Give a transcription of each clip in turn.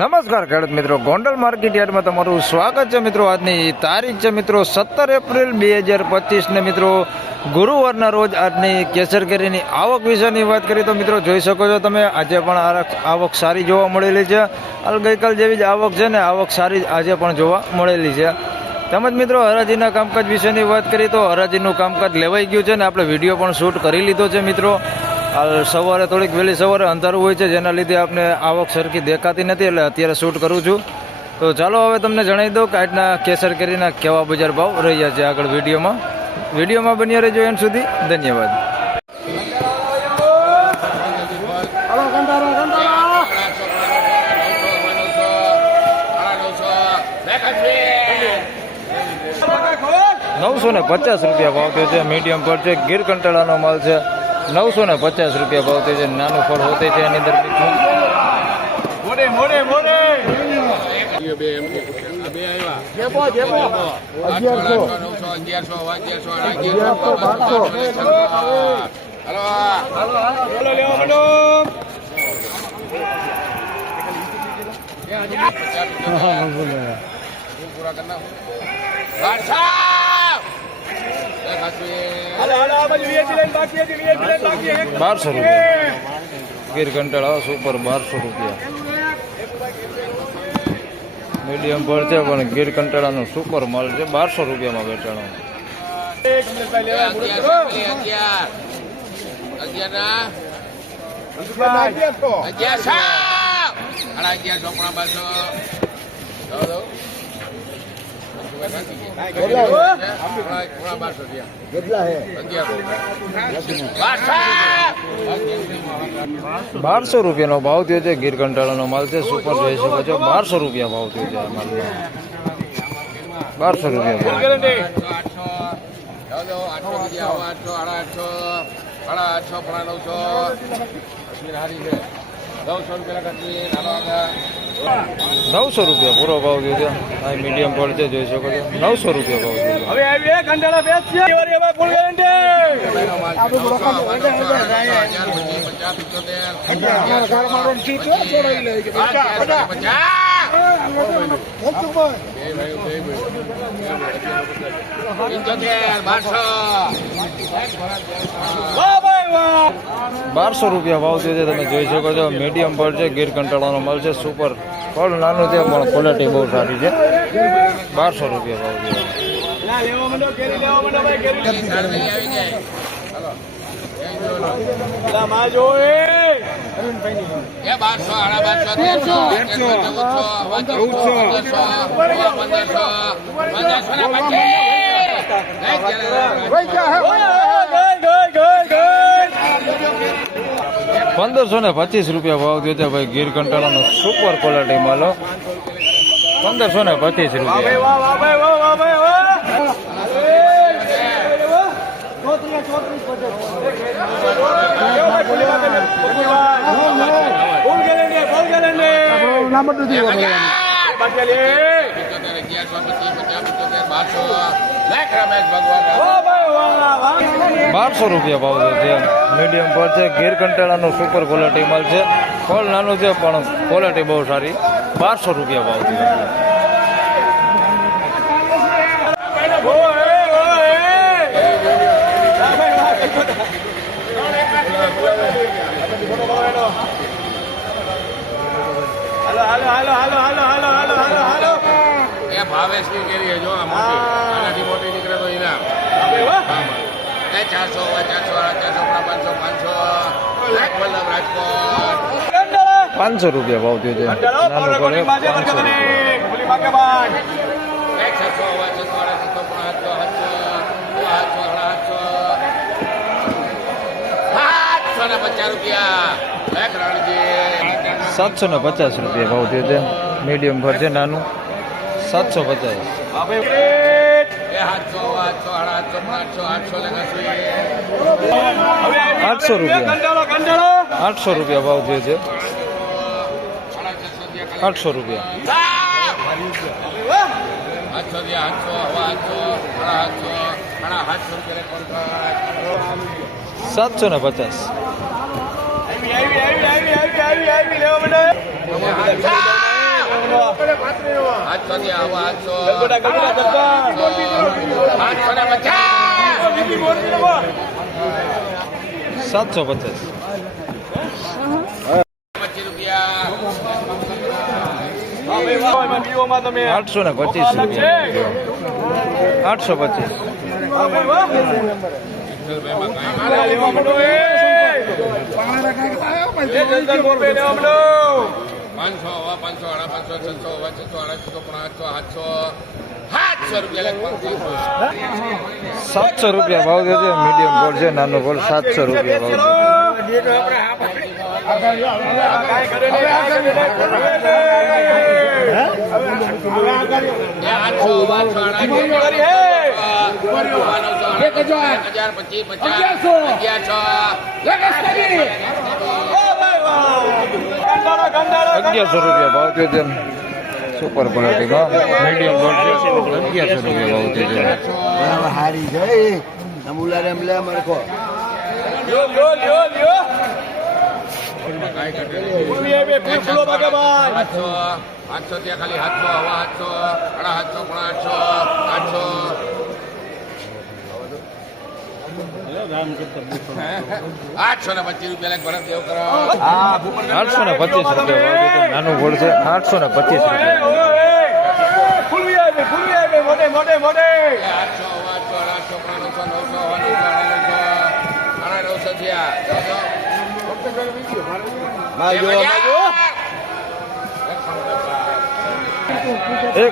નમસ્કાર ખેડૂત મિત્રો, ગોંડલ માર્કેટ યાર્ડમાં તમારું સ્વાગત છે મિત્રો. આજની તારીખ છે મિત્રો 17 એપ્રિલ 2025 ને મિત્રો ગુરુવારના રોજ આજની કેસર કેરીની આવક વિશેની વાત કરીએ તો મિત્રો જોઈ શકો છો તમે, આજે પણ આવક સારી જોવા મળેલી છે. હાલ ગઈકાલ જેવી જ આવક છે ને આવક સારી આજે પણ જોવા મળેલી છે. તેમજ મિત્રો હરાજીના કામકાજ વિશેની વાત કરીએ તો હરાજીનું કામકાજ લેવાઈ ગયું છે ને આપણે વિડીયો પણ શૂટ કરી લીધો છે મિત્રો. હાલ સવારે થોડીક વહેલી સવારે અંધારું હોય છે, જેના લીધે આપણે આવક સરખી દેખાતી નથી, એટલે અત્યારે શૂટ કરું છું. તો ચાલો હવે તમને જણાવી દઉં કે આજના કેસર કેરીના કેવા બજાર ભાવ રહ્યા છે આગળ વિડીયોમાં બન્યા રહેજો એન્ડ સુધી. ધન્યવાદ. ₹950 ભાવ થયો છે. મીડિયમ પર છે, ગીર કંટાળાનો માલ છે. ₹950 ભાવ થયો છે. નાનું ફળ હોતે છે એની અંદર ₹1200 ગીર કંટાળા સુપર ₹1200. મીડિયમ પર છે પણ ગીર કંટાળાનો સુપર માલ છે. ₹1200 વેચાણો. ₹1200 ભાવ થયો છે. ગીર કંટાળાનો માલ છે, સુપર જોઈ શકો છો. ₹1200 ભાવ થયો છે. ₹900 પૂરો ભાવ થયો છે. આ મીડિયમ પર છે, જોઈ શકો છો. ₹900 ભાવ થયો ₹1200 ભાવ થયો છે. તમે જોઈ શકો છો. મીડિયમ પર છે, ગીર કંટાળાનો માલ છે. સુપર ફળ નાનું છે પણ ક્વોલિટી બહુ સારી છે. ₹1200 ભાવ થયો. ₹1525 ભાવ થયો છે ભાઈ. ગીર કંટાળાનો સુપર ક્વોલિટી માલો. ₹1525. ₹1200 ભાવ છે. મીડિયમ પર છે, ગીર કંટાળાનો સુપર ક્વોલિટી માલ છે. ફળ નાનું છે પણ ક્વોલિટી બહુ સારી. ₹1200 ભાવ છે. ભાવેશની કેરી જો મોટી મોટી નીકળે તો ઇનામ 400 400 500 ₹500 ભાવ થયો છે. નાનું પડે ₹750 ભાવ થયો છે. મીડિયમ ભર છે, નાનું 750. ₹800 ભાવ થયો છે. ₹800. સાડા 800 રૂપિયા ₹750. આઠસો થી આવો 750. ₹700 ભાવ થયો છે. મીડિયમ ગોળ છે, નાનો ગોળ ₹700 ભાવ. ₹1100 ભાવ થયો છે. સુપર ક્વોલિટી મીડિયમ ગોળ છે, ₹1100 ભાવ થયો છે. હારી છે નમુલા રેમ લે મરખો આઠસો ત્યાં ખાલી 700 હવા 800 850 રૂપિયા ભરત દેવ કરો. ₹825 ભાવ થયો છે. નાનું ગોળ છે, ₹825.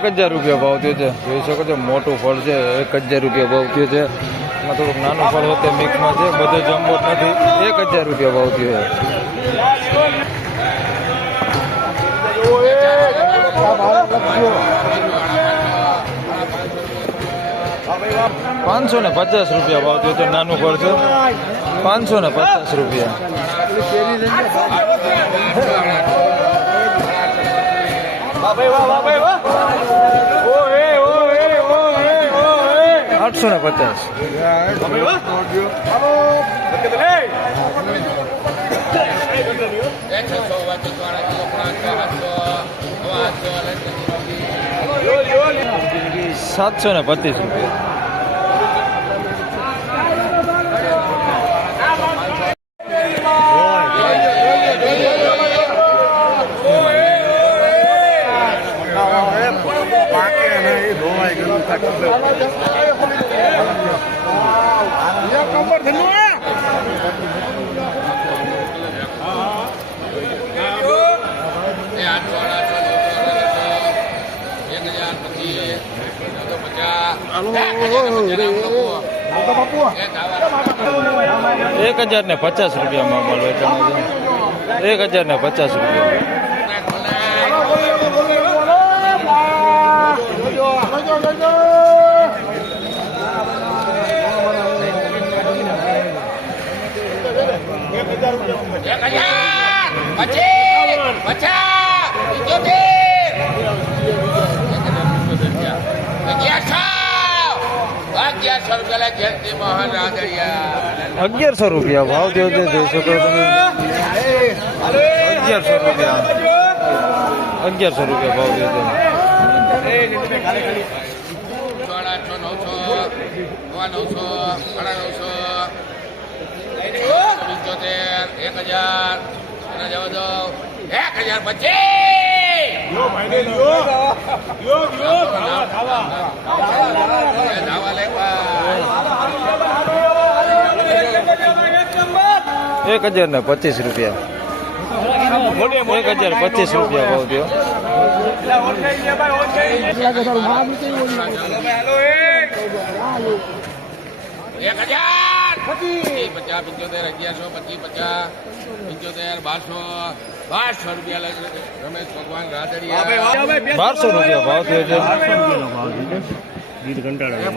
1000 ભાવ થયો છે. જોઈ શકો છો, મોટું ફળ છે. 1000 ભાવ થયો છે. એમાં થોડુંક નાનું ફળ હોતે મિક્સમાં છે, બધો જમ્બો નથી. 1000 ભાવ થયો છે. ₹550 ભાવ થયો છે. નાનું ફળ છે, ₹550. ₹725. ₹1050 માં મળે છે. ₹1050. ₹1100 ભાવ થયો છે. જોઈ શકો તમે, ₹1100. ₹1100 ભાવ થયો છે. 1025 ભાવ થયો. રમેશ ભગવાન રાદડિયા ₹1200 ભાવ થયો છે. ગીત ઘંટાડા